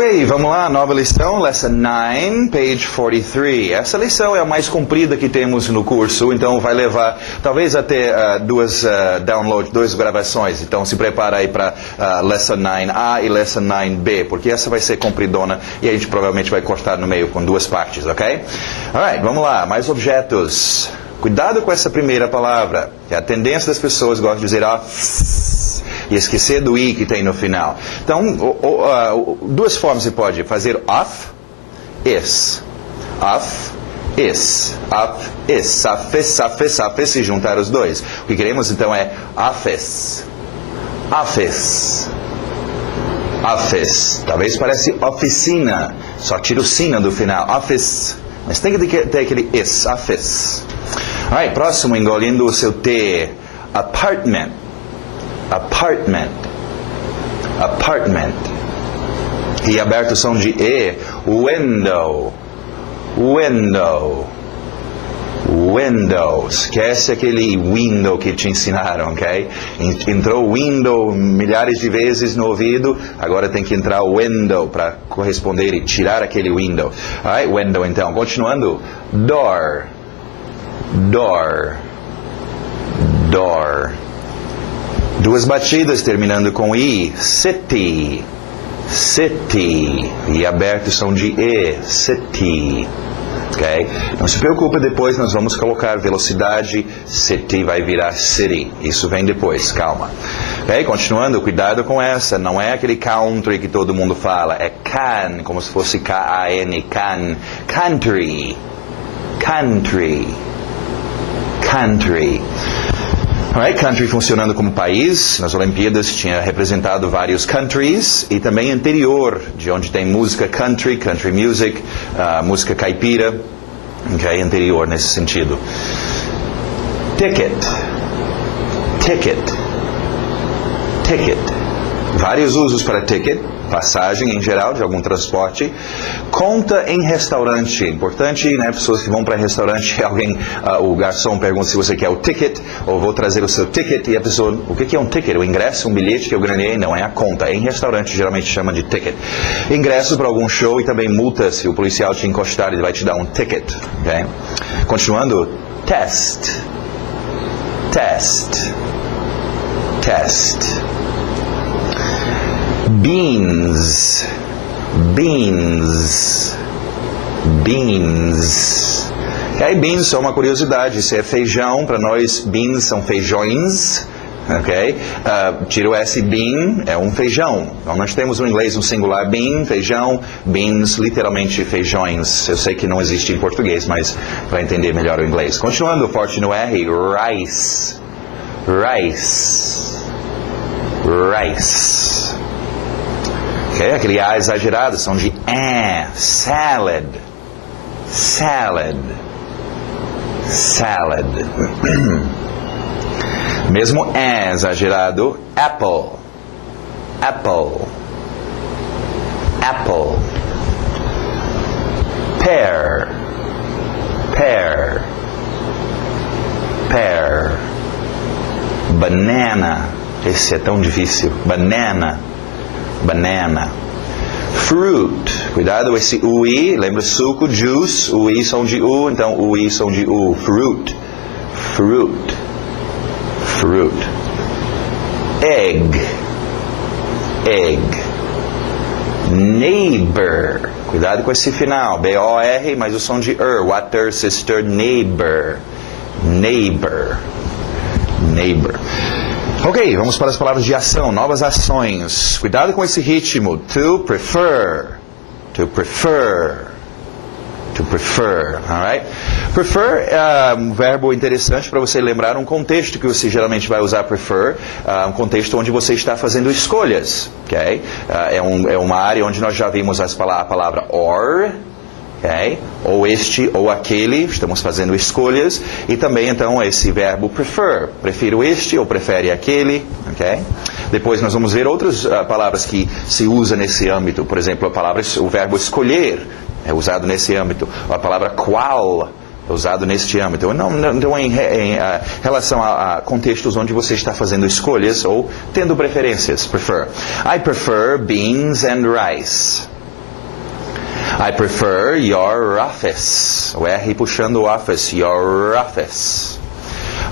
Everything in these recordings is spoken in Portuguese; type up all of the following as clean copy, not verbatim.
Ok, vamos lá, nova lição, Lesson 9, page 43. Essa lição é a mais comprida que temos no curso, então vai levar talvez até duas gravações. Então se prepara aí para Lesson 9A e Lesson 9B, porque essa vai ser compridona e a gente provavelmente vai cortar no meio com duas partes, ok? Alright, vamos lá, mais objetos. Cuidado com essa primeira palavra, que a tendência das pessoas gosta de dizer e esquecer do i que tem no final. Então, duas formas você pode fazer off, is. Off, is. Off, is. Safes, e juntar os dois. O que queremos então é office. Office. Office. Talvez pareça oficina. Só tira o sina do final. Office. Mas tem que ter aquele is. Office. Alright, próximo, engolindo o seu T. Apartment. Apartment. Apartment. E aberto o som de E. Window. Window. Window. Esquece aquele window que te ensinaram, ok? Entrou window milhares de vezes no ouvido, agora tem que entrar window para corresponder e tirar aquele window. Alright, window então. Continuando. Door. Door. Door. Duas batidas terminando com I. City. City. E aberto o som de E. City. Ok? Não se preocupe, depois nós vamos colocar velocidade. City vai virar city. Isso vem depois, calma. Ok? Continuando, cuidado com essa. Não é aquele country que todo mundo fala. É can, como se fosse K-A-N. Can. Country. Country. Country. Alright, country funcionando como país. Nas Olimpíadas tinha representado vários countries e também interior, de onde tem música country, country music, música caipira, ok, interior nesse sentido. Ticket. Ticket. Ticket. Vários usos para ticket. Passagem em geral de algum transporte. Conta em restaurante. Importante, né? Pessoas que vão para restaurante, alguém, o garçom pergunta se você quer o ticket, ou vou trazer o seu ticket, e a pessoa, o que é um ticket? O ingresso, um bilhete que eu ganhei? Não, é a conta. Em restaurante geralmente chama de ticket. Ingresso para algum show e também multa, se o policial te encostar, ele vai te dar um ticket. Okay? Continuando, test. Test. Test. Beans. Beans. Beans. Okay, beans são uma curiosidade. Isso é feijão. Para nós, beans são feijões. Ok? Tira o S, bean, é um feijão. Então, nós temos no inglês um singular bean, feijão, beans, literalmente feijões. Eu sei que não existe em português, mas para entender melhor o inglês. Continuando, forte no R, rice. Rice. Rice. Okay? Aquele A exagerado, são de salad. Salad. Salad. Mesmo E exagerado, apple. Apple. Apple. Pear. Pear. Pear. Banana. Esse é tão difícil. Banana. Banana. Fruit. Cuidado, esse UI, lembra suco, juice, UI som de U, então UI som de U. Fruit. Fruit. Fruit. Egg. Egg. Neighbor. Cuidado com esse final. B-O-R, mas o som de Water, sister, neighbor. Neighbor. Neighbor. Ok, vamos para as palavras de ação, novas ações. Cuidado com esse ritmo. To prefer. To prefer. To prefer, alright? Prefer é um verbo interessante para você lembrar um contexto que você geralmente vai usar prefer, um contexto onde você está fazendo escolhas, ok? É uma área onde nós já vimos a palavra or, ok? Ou este ou aquele, estamos fazendo escolhas, e também então esse verbo prefer, prefiro este ou prefere aquele, ok? Depois nós vamos ver outras palavras que se usa nesse âmbito, por exemplo, o verbo escolher é usado nesse âmbito, a palavra qual é usado nesse âmbito. Não em relação a contextos onde você está fazendo escolhas ou tendo preferências, prefer. I prefer beans and rice. I prefer your office. O R puxando o office. Your office.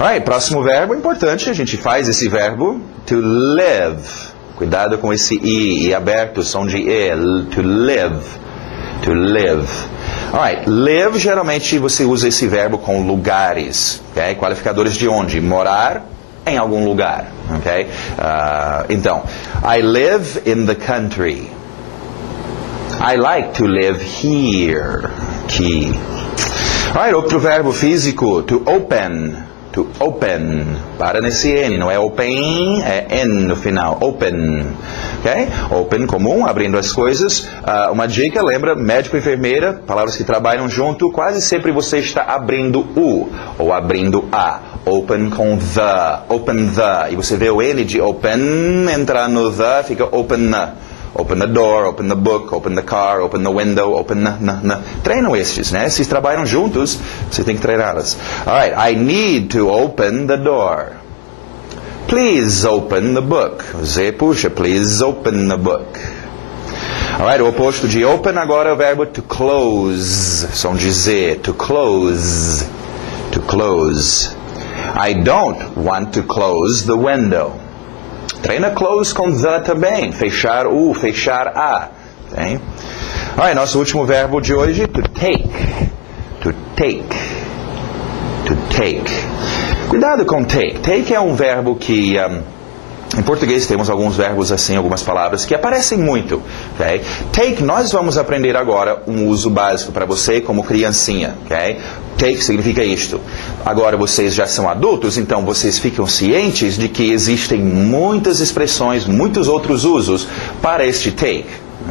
Alright, próximo verbo importante. A gente faz esse verbo to live. Cuidado com esse I aberto, som de E. To live. To live. Alright, live, geralmente você usa esse verbo com lugares. Okay? Qualificadores de onde? Morar em algum lugar. Okay? Então, I live in the country. I like to live here. Aqui. Alright, outro verbo físico, to open. To open. Para nesse N, não é open, é N no final. Open. Okay? Open, comum, abrindo as coisas. Uma dica, lembra, médico e enfermeira, palavras que trabalham junto, quase sempre você está abrindo o ou abrindo a. Open com the. Open the. E você vê o N de open entrar no the, fica open the. Open the door, open the book, open the car, open the window, open the. Treinam estes, né? Se trabalham juntos, você tem que treiná-las. Alright, I need to open the door. Please open the book. Z puxa, please open the book. Alright, o oposto de open agora é o verbo to close. Som de Z, to close. To close. I don't want to close the window. Treina close com the também. Fechar o, fechar a. Okay? Alright, nosso último verbo de hoje, to take. To take. To take. Cuidado com take. Take é um verbo que... em português temos alguns verbos assim, algumas palavras que aparecem muito. Okay? Take, nós vamos aprender agora um uso básico para você como criancinha. Okay? Take significa isto. Agora vocês já são adultos, então vocês ficam cientes de que existem muitas expressões, muitos outros usos para este take.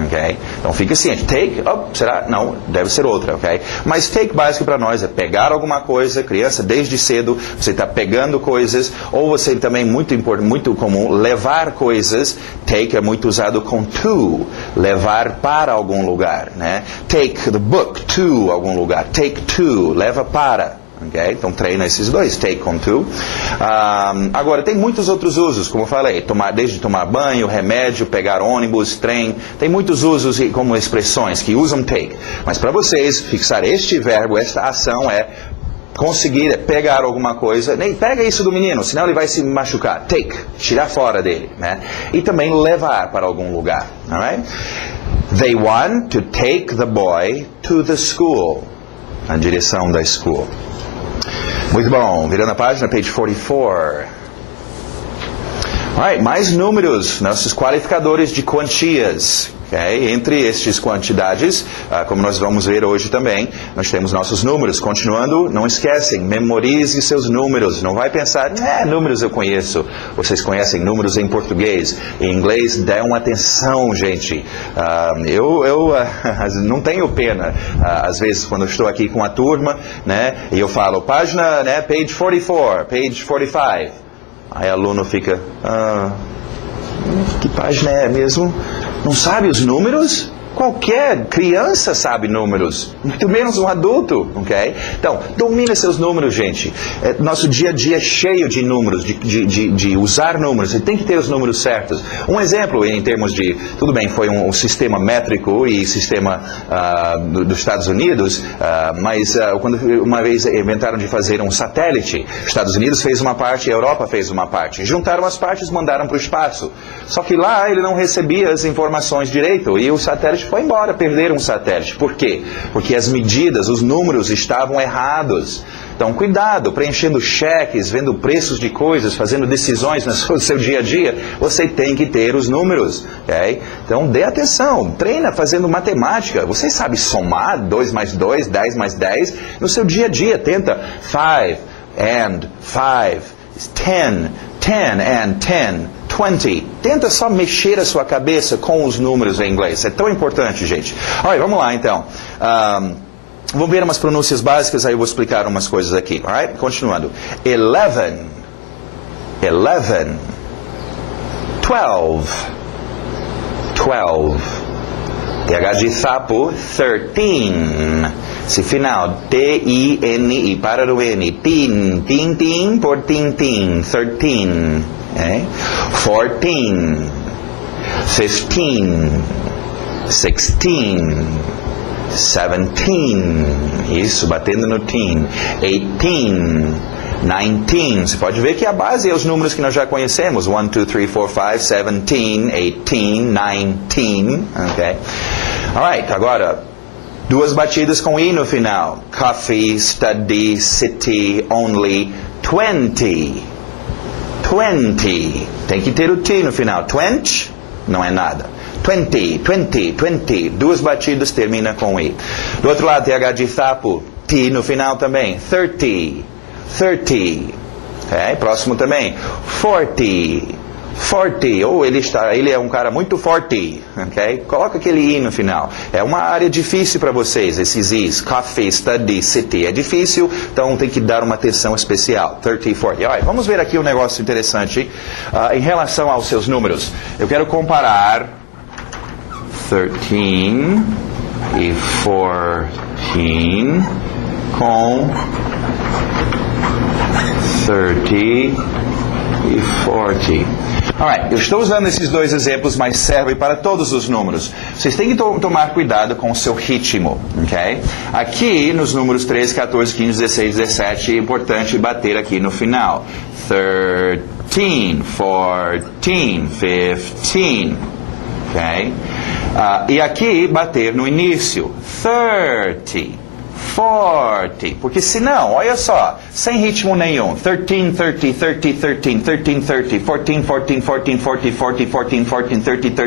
Okay? Então fica ciente. Take, será? Não, deve ser outra. Okay? Mas take básico para nós é pegar alguma coisa, criança, desde cedo, você está pegando coisas, ou você também, muito comum, levar coisas. Take é muito usado com to, levar para algum lugar. Né? Take the book to algum lugar. Take to, leva para. Okay? Então treina esses dois, take com to. Agora, tem muitos outros usos, como eu falei, desde tomar banho, remédio, pegar ônibus, trem. Tem muitos usos como expressões que usam take. Mas para vocês, fixar este verbo, esta ação é conseguir pegar alguma coisa. Nem pega isso do menino, senão ele vai se machucar. Take, tirar fora dele. Né? E também levar para algum lugar. Alright? They want to take the boy to the school. Na direção da school. Muito bom, virando a página, page 44. Alright, mais números, nossos qualificadores de quantias. Okay? Entre estes quantidades, como nós vamos ver hoje também, nós temos nossos números. Continuando, não esquecem, memorize seus números. Não vai pensar, números eu conheço. Vocês conhecem números em português. Em inglês, dão atenção, gente. Eu não tenho pena, às vezes, quando eu estou aqui com a turma, né, e eu falo, página, né, page 44, page 45. Aí o aluno fica, que página é mesmo? Não sabe os números? Qualquer criança sabe números, muito menos um adulto, ok? Então, domina seus números, gente. Nosso dia a dia é cheio de números, de usar números. Você tem que ter os números certos. Um exemplo em termos de, tudo bem, foi um sistema métrico e sistema dos Estados Unidos, mas quando uma vez inventaram de fazer um satélite, os Estados Unidos fez uma parte, a Europa fez uma parte. Juntaram as partes e mandaram para o espaço. Só que lá ele não recebia as informações direito e o satélite foi embora, perderam um satélite. Por quê? Porque as medidas, os números estavam errados. Então, cuidado, preenchendo cheques, vendo preços de coisas, fazendo decisões no seu dia a dia, você tem que ter os números. Okay? Então, dê atenção, treina fazendo matemática. Você sabe somar 2 mais 2, 10 mais 10. No seu dia a dia, tenta 5 and 5. 10 and 10, 20. Tenta só mexer a sua cabeça com os números em inglês. É tão importante, gente. Alright, vamos lá, então. Vamos ver umas pronúncias básicas, aí eu vou explicar umas coisas aqui. Alright? Continuando. 11. 12. TH de sapo, 13. Esse final, T-I-N-I, para no N. Tin, tin, tin, por tin, tin. 13. 14. 15. 16. 17. Isso, batendo no teen. 18. 19. Você pode ver que a base é os números que nós já conhecemos. 1, 2, 3, 4, 5, 17, 18, 19. Ok? Alright, agora, duas batidas com I no final. Coffee, study, city, only, 20. 20. Tem que ter o T no final. 20 não é nada. 20, 20, 20. Duas batidas termina com I. Do outro lado, TH de sapo. T no final também. 30. 30. Okay? Próximo também. 40. 40. Ou ele é um cara muito forte. Okay? Coloca aquele I no final. É uma área difícil para vocês, esses Is. Coffee, study, city. É difícil, então tem que dar uma atenção especial. 30, 40. Right, vamos ver aqui um negócio interessante em relação aos seus números. Eu quero comparar 13 e 14 com 30 e 40. Alright, eu estou usando esses dois exemplos, mas servem para todos os números. Vocês têm que tomar cuidado com o seu ritmo, ok? Aqui, nos números 13, 14, 15, 16, 17, é importante bater aqui no final. 13, 14, 15, ok? E aqui, bater no início. 30. 40, porque senão, olha só, sem ritmo nenhum, 13, 30, 30, 13, 13, 30, 14, 14, 14, 40, 40, 14, 14, 30,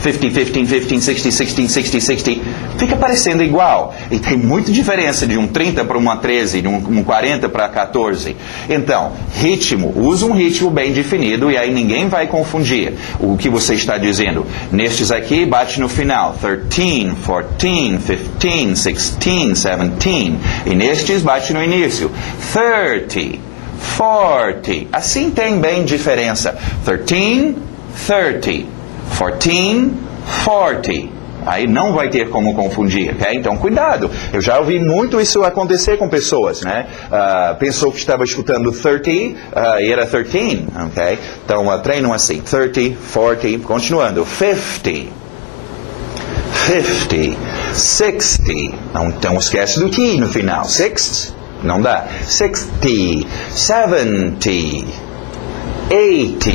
13, 50, 15, 15, 60, 16, 60, 60, fica parecendo igual, e tem muita diferença de um 30 para uma 13, de um 40 para 14, então, ritmo, usa um ritmo bem definido, e aí ninguém vai confundir o que você está dizendo, nestes aqui, bate no final, 13, 14, 15, 16, 17, e nestes bate no início. 30, 40. Assim tem bem diferença. 13, 30. 14, 40. Aí não vai ter como confundir, ok? Então, cuidado. Eu já ouvi muito isso acontecer com pessoas, né? Pensou que estava escutando 30 e era 13, ok? Então, treinam assim. 30, 40. Continuando. 50. 50, 60, então esquece do T no final, 6, não dá, 60, 70, 80,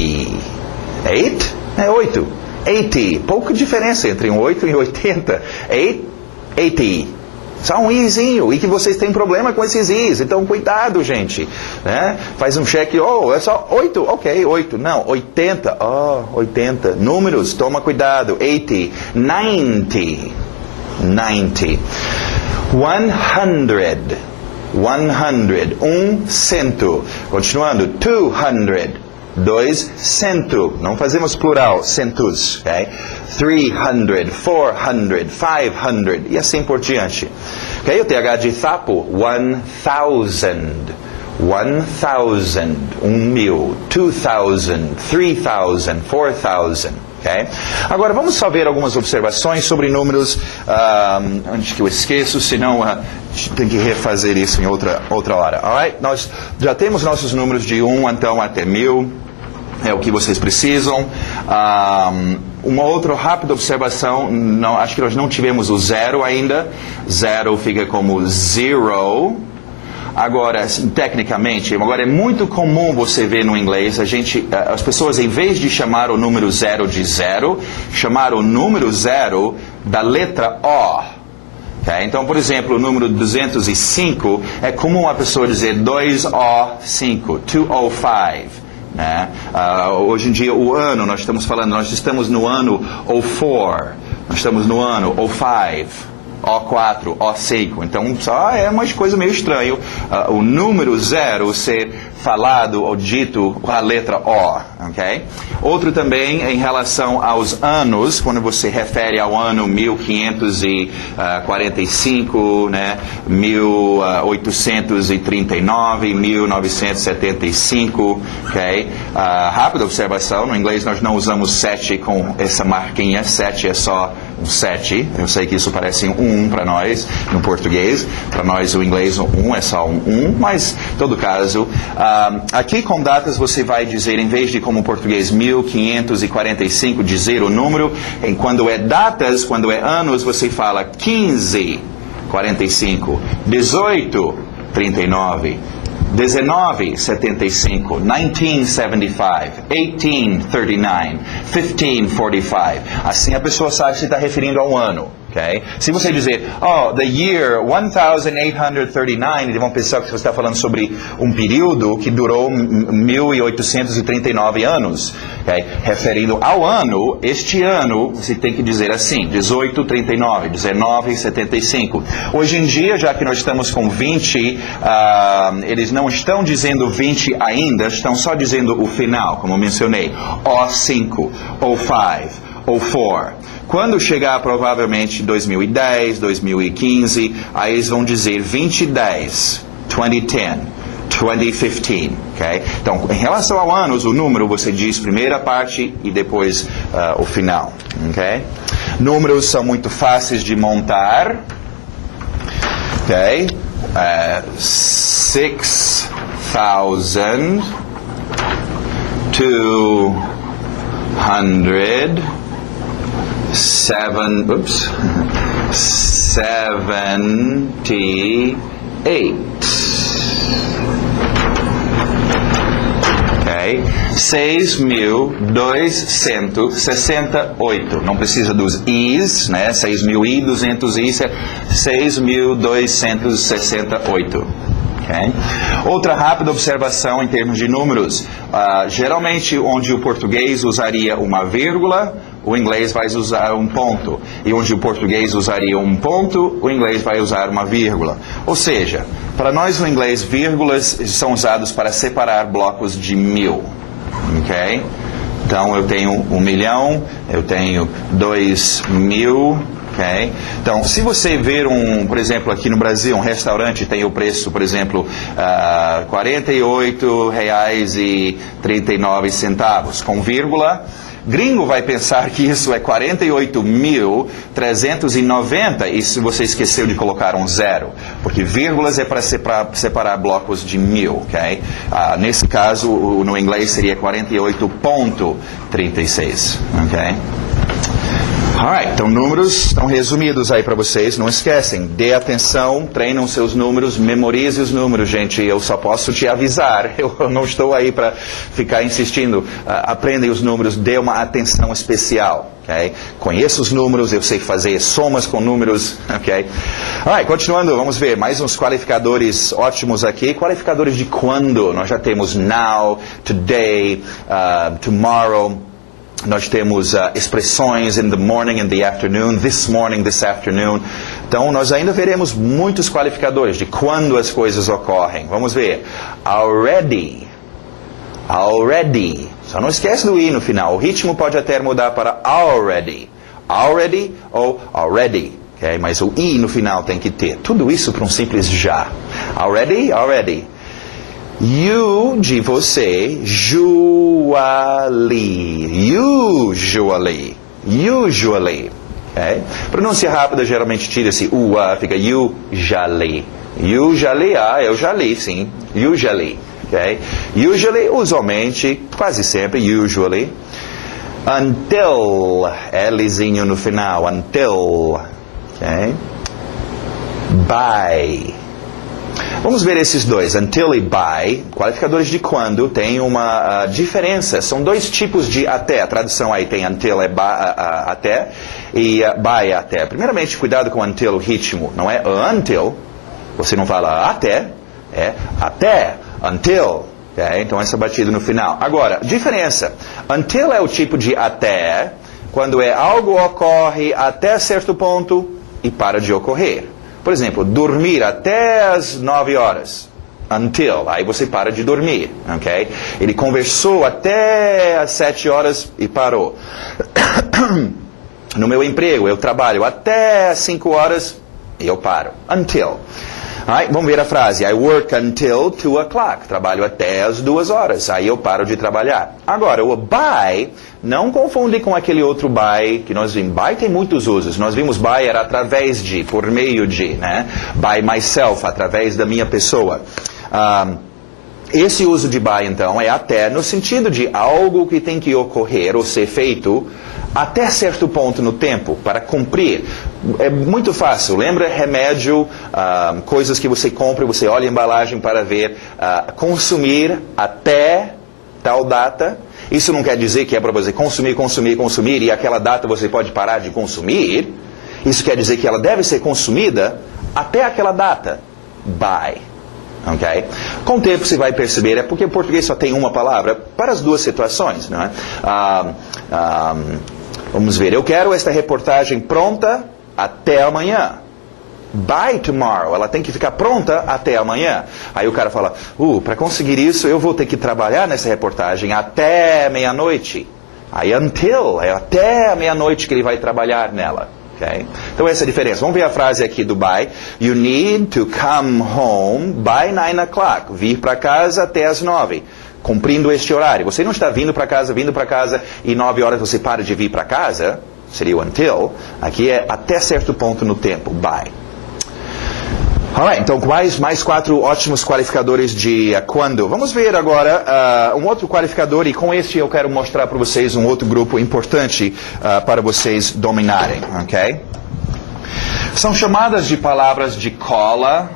8 é 8, 80, pouca diferença entre um 8 e 80, 80, só um izinho, e que vocês têm problema com esses Is, então cuidado, gente, né? Faz um cheque, é só 8, ok, 8, não, 80, 80, números, toma cuidado, 80, 90, 90, 100, 100, continuando, 200, 200, não fazemos plural, centos, ok? 300, 400, 500 e assim por diante. Ok? O TH de sapo, 1000, 1000, 1000, 2000, 3000, 4000. Okay? Agora vamos só ver algumas observações sobre números, antes que eu esqueço, senão tem que refazer isso em outra hora. Alright? Nós já temos nossos números de 1 então até 1000. É o que vocês precisam. Uma outra rápida observação, acho que nós não tivemos o 0 ainda. 0 fica como zero. Agora, assim, tecnicamente, agora é muito comum você ver no inglês, as pessoas, em vez de chamar o número 0 de 0, chamar o número 0 da letra O. Okay? Então, por exemplo, o número 205, é comum a pessoa dizer 205, 205. Né? Hoje em dia, o ano, nós estamos no ano 04, nós estamos no ano 05. O4, O5. Então, só é uma coisa meio estranha. O número 0 ser falado ou dito com a letra O, ok? Outro também em relação aos anos, quando você refere ao ano 1545, né? 1839, 1975, ok? Rápida observação, no inglês nós não usamos 7 com essa marquinha, 7 é só um 7. Eu sei que isso parece um 1 para nós no português. Para nós o inglês 1 é só um 1, mas em todo caso, aqui com datas você vai dizer, em vez de como português 1545, dizer o número, quando é datas, quando é anos, você fala 15, 45, 18, 39, 19, 75, 1975, 1839, 1545. Assim a pessoa sabe que se está referindo ao ano. Okay? Se você dizer, the year 1839, eles vão pensar que você está falando sobre um período que durou 1839 anos. Okay? Referindo ao ano, este ano, você tem que dizer assim, 1839, 1975. Hoje em dia, já que nós estamos com 20, eles não estão dizendo 20 ainda, estão só dizendo o final, como eu mencionei, ou 5, ou 5, ou 4. Quando chegar provavelmente 2010, 2015, aí eles vão dizer 2010, 2010, 2015, ok? Então, em relação ao anos, o número você diz primeira parte e depois o final, ok? Números são muito fáceis de montar, ok? 6,200 78. Ok? 6.268. Não precisa dos i's, né? 6.200 i's, 6.268. Okay? Outra rápida observação em termos de números. Geralmente, onde o português usaria uma vírgula, o inglês vai usar um ponto. E onde o português usaria um ponto, o inglês vai usar uma vírgula. Ou seja, para nós no inglês, vírgulas são usados para separar blocos de 1000. Okay? Então, eu tenho 1 milhão, eu tenho 2.000... Okay? Então, se você ver por exemplo, aqui no Brasil, um restaurante tem o preço, por exemplo, R$ 48,39, com vírgula, gringo vai pensar que isso é 48.390 e se você esqueceu de colocar um zero, porque vírgulas é para separar blocos de 1000, ok? Nesse caso, no inglês seria 48,36, ok? Alright, então números estão resumidos aí para vocês, não esquecem, dê atenção, treinem seus números, memorize os números, gente, eu só posso te avisar, eu não estou aí para ficar insistindo, aprendem os números, dê uma atenção especial, ok? Conheço os números, eu sei fazer somas com números, ok? Alright, continuando, vamos ver, mais uns qualificadores ótimos aqui, qualificadores de quando, nós já temos now, today, tomorrow. Nós temos expressões in the morning, in the afternoon, this morning, this afternoon. Então, nós ainda veremos muitos qualificadores de quando as coisas ocorrem. Vamos ver. Already. Already. Só não esquece do i no final. O ritmo pode até mudar para already. Already ou already. Okay? Mas o i no final tem que ter. Tudo isso para um simples já. Already, already. You, de você, usually, okay? Pronúncia rápida geralmente tira esse fica usually, eu já li, sim, usually, okay? Usually, usualmente, quase sempre, usually, until, Lzinho no final, until, okay? By. Vamos ver esses dois, until e by, qualificadores de quando, tem uma diferença. São dois tipos de até. A tradução aí tem until é até e by é até. Primeiramente, cuidado com until, o ritmo. Não é until, você não fala até, é até, until. Okay? Então, essa batida no final. Agora, diferença. Until é o tipo de até, quando algo ocorre até certo ponto e para de ocorrer. Por exemplo, dormir até as 9 horas. Until. Aí você para de dormir. Okay? Ele conversou até as 7 horas e parou. No meu emprego, eu trabalho até as 5 horas e eu paro. Until. Alright, vamos ver a frase. I work until 2 o'clock. Trabalho até as 2 horas. Aí eu paro de trabalhar. Agora, o by, não confunde com aquele outro by que nós vimos. By tem muitos usos. Nós vimos by era através de, por meio de, né? By myself, através da minha pessoa. Esse uso de by, então, é até no sentido de algo que tem que ocorrer ou ser feito até certo ponto no tempo, para cumprir. É muito fácil. Lembra remédio, coisas que você compra, você olha a embalagem para ver, consumir até tal data. Isso não quer dizer que é para você consumir, consumir, consumir, e aquela data você pode parar de consumir. Isso quer dizer que ela deve ser consumida até aquela data. By. Okay? Com o tempo você vai perceber, é porque o português só tem uma palavra para as duas situações. Não é? Vamos ver, eu quero esta reportagem pronta até amanhã. By tomorrow, ela tem que ficar pronta até amanhã. Aí o cara fala, para conseguir isso eu vou ter que trabalhar nessa reportagem até meia-noite. Aí until, é até a meia-noite que ele vai trabalhar nela. Okay? Então essa é a diferença. Vamos ver a frase aqui do by. You need to come home by 9 o'clock. Vir para casa até as 9. Cumprindo este horário. Você não está vindo para casa e 9 horas você para de vir para casa. Seria o until. Aqui é até certo ponto no tempo. By. Alright, então mais 4 ótimos qualificadores de quando. Vamos ver agora um outro qualificador, e com este eu quero mostrar para vocês um outro grupo importante para vocês dominarem, ok? São chamadas de palavras de cola,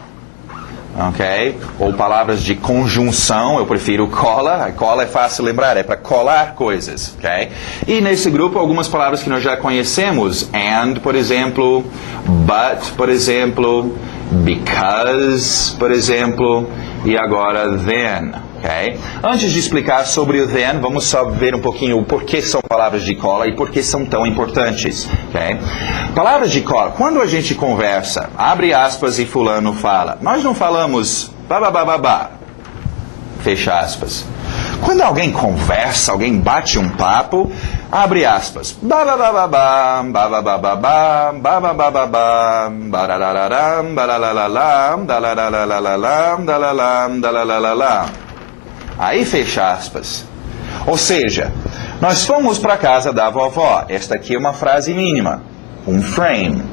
ok? Ou palavras de conjunção, eu prefiro cola. A cola é fácil lembrar, é para colar coisas, ok? E nesse grupo algumas palavras que nós já conhecemos, and, por exemplo, but, por exemplo, because, por exemplo, e agora then, ok? Antes de explicar sobre o then, vamos só ver um pouquinho o porquê são palavras de cola e por que são tão importantes, ok? Palavras de cola, quando a gente conversa, abre aspas e fulano fala, nós não falamos babababá, fecha aspas. Quando alguém conversa, alguém bate um papo, abre aspas. Babababá, babababá, babababá, barararam, baralalam, dalalalalam, dalalam, dalalalala. Aí fecha aspas. Ou seja, nós fomos para a casa da vovó. Esta aqui é uma frase mínima, um frame.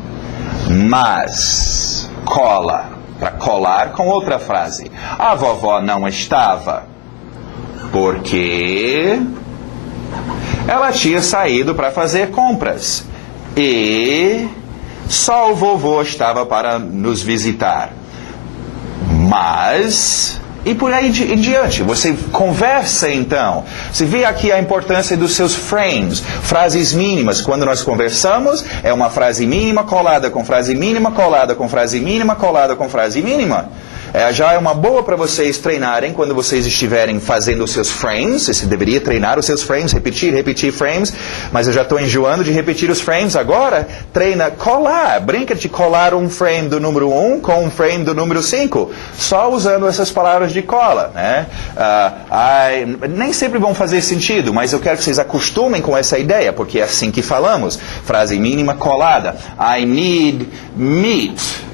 Mas, cola, para colar com outra frase. A vovó não estava. Porque ela tinha saído para fazer compras. E só o vovô estava para nos visitar. Mas, e por aí em diante. Você conversa então. Você vê aqui a importância dos seus frames. Frases mínimas. Quando nós conversamos, é uma frase mínima colada com frase mínima, colada com frase mínima, colada com frase mínima. Já é uma boa para vocês treinarem quando vocês estiverem fazendo os seus frames. Você deveria treinar os seus frames, repetir frames. Mas eu já estou enjoando de repetir os frames. Agora, treina colar. Brinca de colar um frame do número 1 com um frame do número 5. Só usando essas palavras de cola. Né? Nem sempre vão fazer sentido, mas eu quero que vocês acostumem com essa ideia, porque é assim que falamos. Frase mínima colada. I need meat.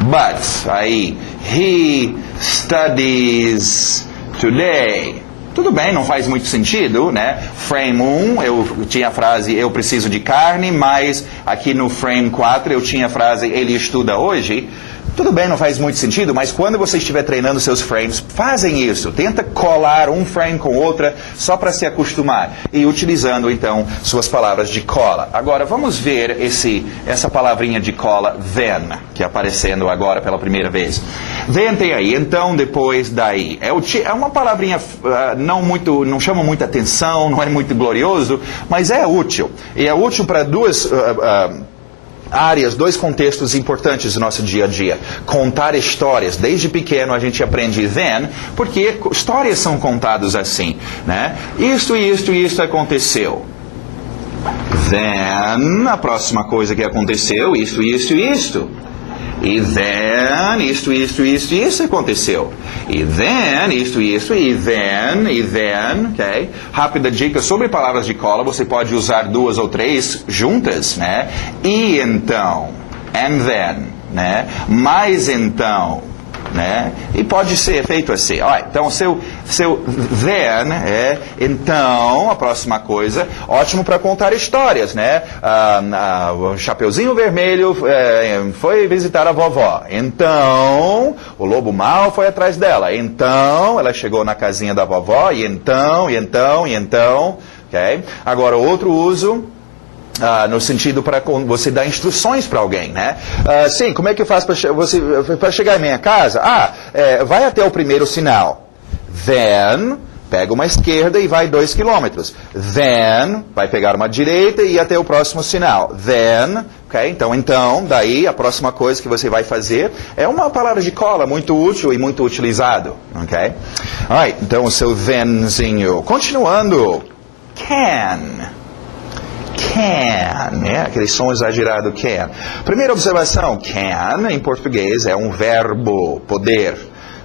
But, aí, he studies today. Tudo bem, não faz muito sentido, né? Frame 1, eu tinha a frase, eu preciso de carne, mas aqui no frame 4 eu tinha a frase, ele estuda hoje. Tudo bem, não faz muito sentido, mas quando você estiver treinando seus frames, fazem isso. Tenta colar um frame com outra, só para se acostumar. E utilizando, então, suas palavras de cola. Agora, vamos ver essa palavrinha de cola, then, que é aparecendo agora pela primeira vez. Then tem aí, então, depois, daí. É uma palavrinha não chama muita atenção, não é muito glorioso, mas é útil. E é útil para duas áreas, dois contextos importantes do nosso dia a dia. Contar histórias. Desde pequeno a gente aprende then, porque histórias são contadas assim, né? Isto aconteceu. Then, a próxima coisa que aconteceu, isto. E then, isso aconteceu. E then, isso, e then, ok? Rápida dica sobre palavras de cola, você pode usar 2 ou 3 juntas, né? E então, and then, né? Mas então, né? E pode ser feito assim. Então, seu then é então, a próxima coisa, ótimo para contar histórias, né? O Chapeuzinho Vermelho foi visitar a vovó. Então, o lobo mau foi atrás dela. Então, ela chegou na casinha da vovó. E então. Okay? Agora, outro uso... no sentido para você dar instruções para alguém, né? Sim, como é que eu faço para chegar em minha casa? Vai até o primeiro sinal. Then, pega uma esquerda e vai 2 quilômetros. Then, vai pegar uma direita e ir até o próximo sinal. Then, ok? Então, daí a próxima coisa que você vai fazer é uma palavra de cola muito útil e muito utilizado, ok? Alright, então o seu thenzinho. Continuando. Can, né? Aquele som exagerado, can. Primeira observação, can, em português, é um verbo, poder.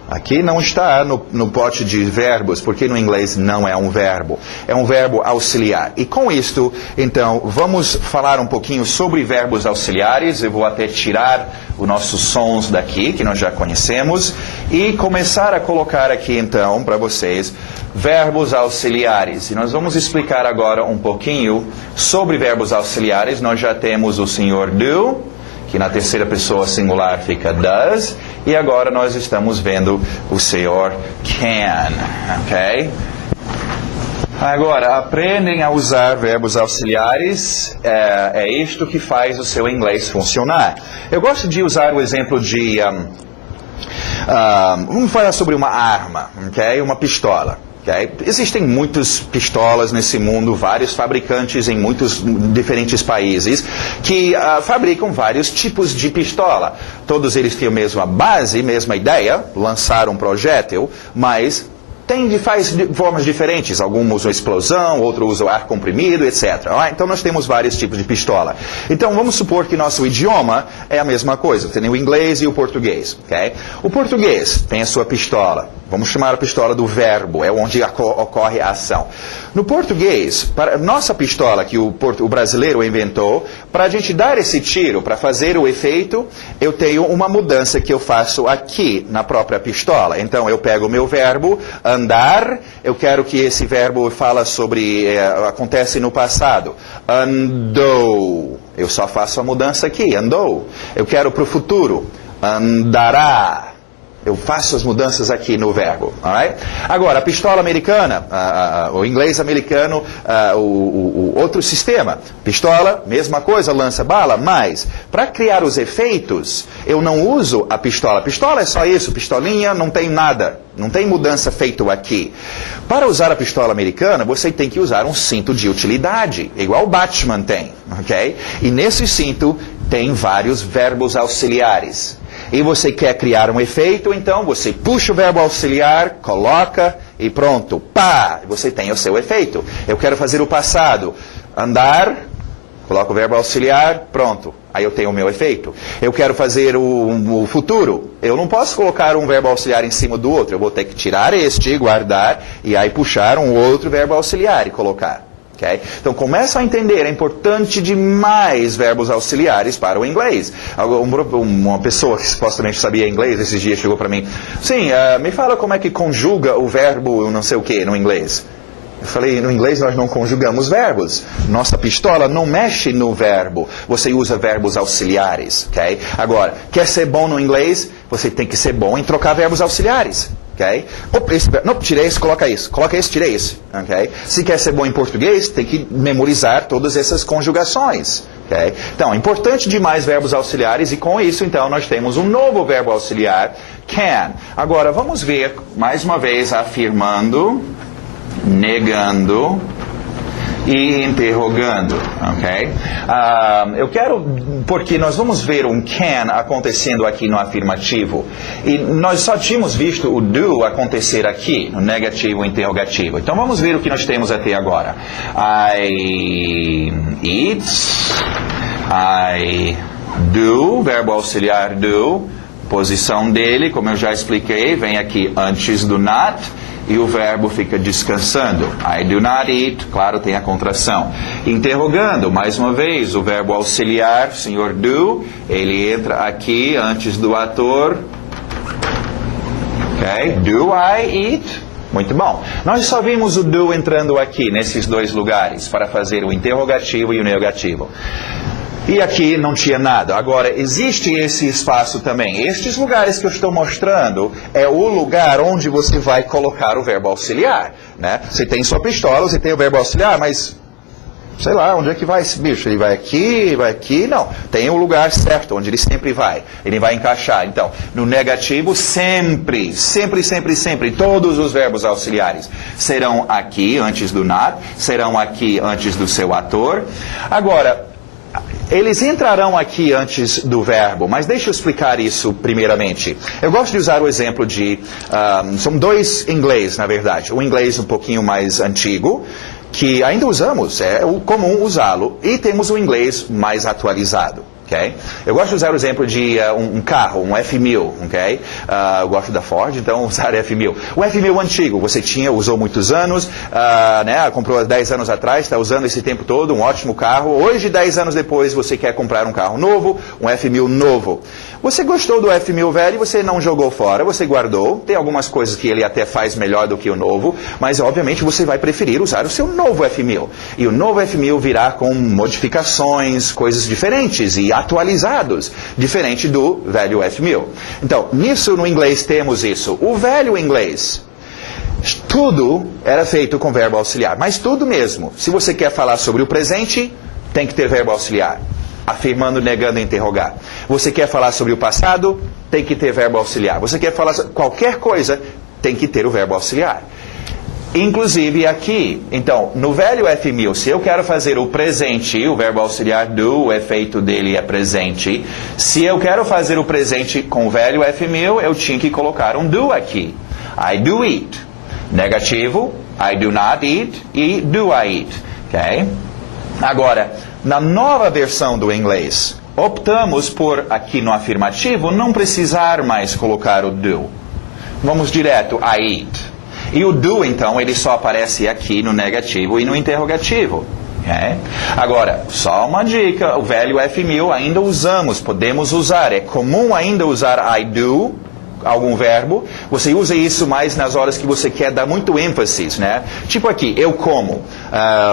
Aqui não está no pote de verbos, porque no inglês não é um verbo. É um verbo auxiliar. E com isto, então, vamos falar um pouquinho sobre verbos auxiliares. Eu vou até tirar os nossos sons daqui, que nós já conhecemos, e começar a colocar aqui, então, para vocês, verbos auxiliares. E nós vamos explicar agora um pouquinho sobre verbos auxiliares. Nós já temos o senhor do, que na terceira pessoa singular fica does, e agora nós estamos vendo o senhor can, ok? Agora, aprendem a usar verbos auxiliares, é isto que faz o seu inglês funcionar. Eu gosto de usar o exemplo de, vamos falar sobre uma arma, ok? Uma pistola. Okay? Existem muitas pistolas nesse mundo, vários fabricantes em muitos diferentes países que fabricam vários tipos de pistola. Todos eles têm a mesma base, mesma ideia, lançar um projétil, mas faz de formas diferentes. Alguns usam explosão, outros usam ar comprimido, etc. Então nós temos vários tipos de pistola. Então vamos supor que nosso idioma é a mesma coisa. Tem o inglês e o português. Okay? O português tem a sua pistola. Vamos chamar a pistola do verbo, é onde ocorre a ação. No português, para nossa pistola que o brasileiro inventou, para a gente dar esse tiro, para fazer o efeito, eu tenho uma mudança que eu faço aqui na própria pistola. Então eu pego o meu verbo, andar, eu quero que esse verbo fala sobre, acontece no passado. Andou, eu só faço a mudança aqui, andou. Eu quero para o futuro, andará. Eu faço as mudanças aqui no verbo. Alright? Agora, a pistola americana, o inglês americano, o outro sistema. Pistola, mesma coisa, lança bala, mas para criar os efeitos, eu não uso a pistola. Pistola é só isso, pistolinha, não tem nada. Não tem mudança feita aqui. Para usar a pistola americana, você tem que usar um cinto de utilidade, igual o Batman tem. Ok? E nesse cinto tem vários verbos auxiliares. E você quer criar um efeito, então você puxa o verbo auxiliar, coloca e pronto. Pá! Você tem o seu efeito. Eu quero fazer o passado. Andar, coloco o verbo auxiliar, pronto. Aí eu tenho o meu efeito. Eu quero fazer o futuro. Eu não posso colocar um verbo auxiliar em cima do outro. Eu vou ter que tirar este, guardar, e aí puxar um outro verbo auxiliar e colocar. Okay? Então, começa a entender, é importante demais verbos auxiliares para o inglês. Uma pessoa que supostamente sabia inglês esses dias chegou para mim. Sim, me fala como é que conjuga o verbo não sei o que no inglês. Eu falei, no inglês nós não conjugamos verbos. Nossa pistola não mexe no verbo. Você usa verbos auxiliares. Okay? Agora, quer ser bom no inglês? Você tem que ser bom em trocar verbos auxiliares. Okay? Não, tirei esse, coloca isso. Coloca esse, tirei esse. Okay? Se quer ser bom em português, tem que memorizar todas essas conjugações. Okay? Então, é importante demais verbos auxiliares, e com isso, então, nós temos um novo verbo auxiliar, can. Agora, vamos ver, mais uma vez, afirmando, negando e interrogando, ok? Eu quero, porque nós vamos ver um can acontecendo aqui no afirmativo, e nós só tínhamos visto o do acontecer aqui, no negativo e interrogativo. Então vamos ver o que nós temos até agora. I eat, I do, verbo auxiliar do, posição dele, como eu já expliquei, vem aqui antes do not, e o verbo fica descansando. I do not eat, claro, tem a contração. Interrogando, mais uma vez, o verbo auxiliar, senhor do, ele entra aqui antes do ator, Ok? Do I eat? Muito bom. Nós só vimos o do entrando aqui, nesses dois lugares, para fazer o interrogativo e o negativo. E aqui não tinha nada. Agora, existe esse espaço também. Estes lugares que eu estou mostrando é o lugar onde você vai colocar o verbo auxiliar, né? Você tem sua pistola, você tem o verbo auxiliar, mas sei lá, onde é que vai esse bicho? Ele vai aqui, vai aqui? Não. Tem o lugar certo, onde ele sempre vai. Ele vai encaixar. Então, no negativo, sempre, todos os verbos auxiliares serão aqui antes do not, serão aqui antes do seu ator. Agora, eles entrarão aqui antes do verbo, mas deixa eu explicar isso primeiramente. Eu gosto de usar o exemplo de... são dois inglês, na verdade. Um inglês um pouquinho mais antigo, que ainda usamos, é comum usá-lo, e temos o inglês mais atualizado. Okay? Eu gosto de usar o exemplo de um carro, um F1000, okay? Eu gosto da Ford, então usar F1000. O F1000 antigo, você usou muitos anos, né? Comprou há 10 anos atrás, está usando esse tempo todo, um ótimo carro. Hoje, 10 anos depois, você quer comprar um carro novo, um F1000 novo. Você gostou do F1000 velho e você não jogou fora, você guardou. Tem algumas coisas que ele até faz melhor do que o novo, mas obviamente você vai preferir usar o seu novo F1000. E o novo F1000 virá com modificações, coisas diferentes e atualizados, diferente do velho F1000. Então, nisso no inglês temos isso. O velho inglês, tudo era feito com verbo auxiliar, mas tudo mesmo. Se você quer falar sobre o presente, tem que ter verbo auxiliar. Afirmando, negando, interrogar. Você quer falar sobre o passado, tem que ter verbo auxiliar. Você quer falar sobre qualquer coisa, tem que ter o verbo auxiliar. Inclusive aqui, então, no velho F1000, se eu quero fazer o presente, o verbo auxiliar do, o efeito dele é presente. Se eu quero fazer o presente com o velho F1000, eu tinha que colocar um do aqui. I do eat. Negativo, I do not eat e do I eat. Ok? Agora, na nova versão do inglês, optamos por, aqui no afirmativo, não precisar mais colocar o do. Vamos direto, I eat. E o do, então, ele só aparece aqui no negativo e no interrogativo. Okay? Agora, só uma dica, o velho F1000 ainda usamos, podemos usar. É comum ainda usar I do, algum verbo. Você usa isso mais nas horas que você quer dar muito ênfase, né? Tipo aqui, eu como.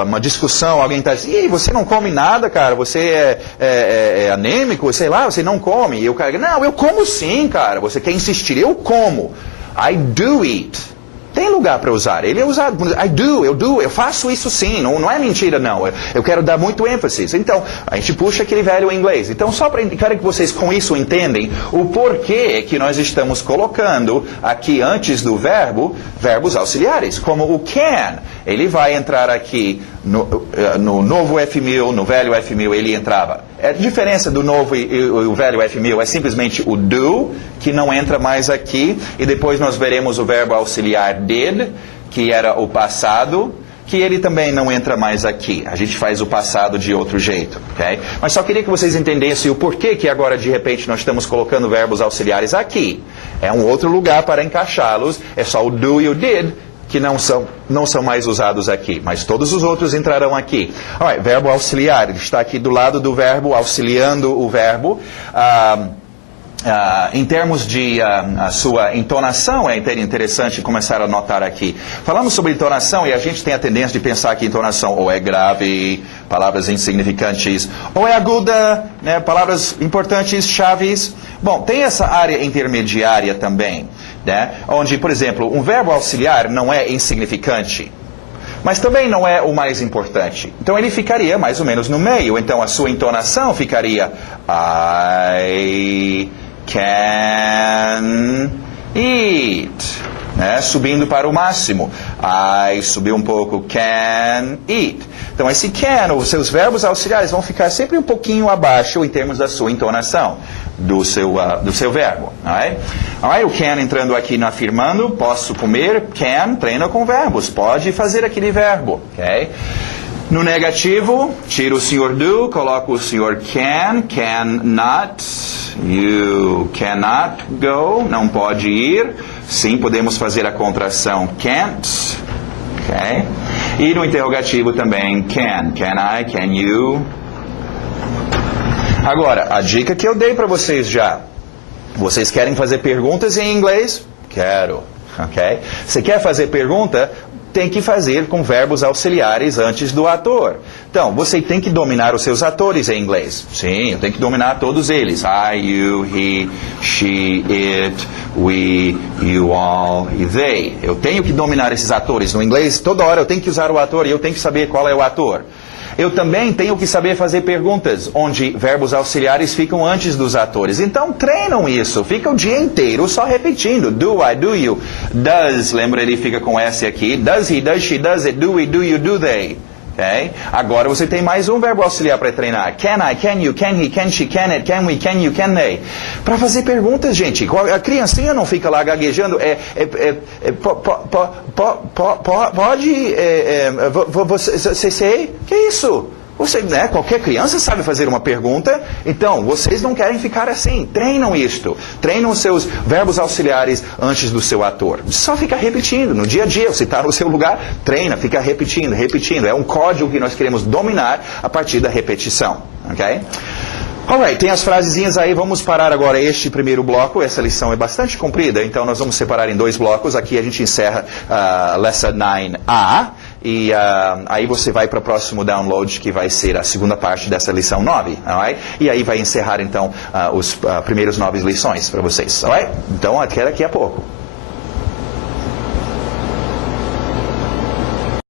Uma discussão, alguém está dizendo, e você não come nada, cara, você é anêmico, sei lá, você não come. E o cara, não, eu como sim, cara, você quer insistir, eu como. I do eat. Tem lugar para usar. Ele é usado. Eu faço isso sim. Não é mentira, não. Eu quero dar muito ênfase. Então, a gente puxa aquele velho inglês. Então, só para quero que vocês com isso entendem o porquê que nós estamos colocando aqui antes do verbo, verbos auxiliares. Como o can. Ele vai entrar aqui no novo F1000, no velho F1000, ele entrava. A diferença do novo e o velho F1000 é simplesmente o do, que não entra mais aqui, e depois nós veremos o verbo auxiliar did, que era o passado, que ele também não entra mais aqui. A gente faz o passado de outro jeito, ok? Mas só queria que vocês entendessem o porquê que agora de repente nós estamos colocando verbos auxiliares aqui. É um outro lugar para encaixá-los, é só o do e o did, que não são mais usados aqui, mas todos os outros entrarão aqui. Alright, verbo auxiliar, ele está aqui do lado do verbo, auxiliando o verbo. Em termos de a sua entonação, é interessante começar a notar aqui. Falamos sobre entonação e a gente tem a tendência de pensar que entonação ou é grave, palavras insignificantes, ou é aguda, né, palavras importantes, chaves. Bom, tem essa área intermediária também, né, onde, por exemplo, um verbo auxiliar não é insignificante, mas também não é o mais importante. Então ele ficaria mais ou menos no meio. Então a sua entonação ficaria I can eat, né? Subindo para o máximo. I subiu um pouco, can eat. Então esse can, os seus verbos auxiliares vão ficar sempre um pouquinho abaixo em termos da sua entonação do seu verbo. Alright? O can entrando aqui no afirmando, posso comer, can, treina com verbos, pode fazer aquele verbo. Okay? No negativo, tiro o senhor do, coloco o senhor cannot, you cannot go, não pode ir. Sim, podemos fazer a contração can't. Okay? E no interrogativo também can I, can you. Agora, a dica que eu dei para vocês já. Vocês querem fazer perguntas em inglês? Quero. Ok? Você quer fazer pergunta? Tem que fazer com verbos auxiliares antes do ator. Então, você tem que dominar os seus atores em inglês. Sim, eu tenho que dominar todos eles. I, you, he, she, it, we, you all e they. Eu tenho que dominar esses atores. No inglês, toda hora eu tenho que usar o ator e eu tenho que saber qual é o ator. Eu também tenho que saber fazer perguntas, onde verbos auxiliares ficam antes dos atores. Então, treinam isso. Fica o dia inteiro só repetindo. Do I, do you. Does, lembra, ele fica com S aqui. Does he, does she, does it, do we, do you, do they. Okay? Agora você tem mais um verbo auxiliar para treinar. Can I, can you, can he, can she, can it, can we, can you, can they. Para fazer perguntas, gente. A criancinha não fica lá gaguejando. Você sei? Que isso? Você, né, qualquer criança sabe fazer uma pergunta. Então, vocês não querem ficar assim. Treinam isto. Treinam os seus verbos auxiliares antes do seu ator. Só fica repetindo. No dia a dia, você está no seu lugar, treina, fica repetindo, repetindo. É um código que nós queremos dominar a partir da repetição. Ok? Alright, tem as frasezinhas aí, vamos parar agora este primeiro bloco, essa lição é bastante comprida, então nós vamos separar em 2 blocos, aqui a gente encerra Lesson 9A, e aí você vai para o próximo download, que vai ser a segunda parte dessa lição 9, alright? E aí vai encerrar então os primeiros 9 lições para vocês, alright? Então até daqui a pouco.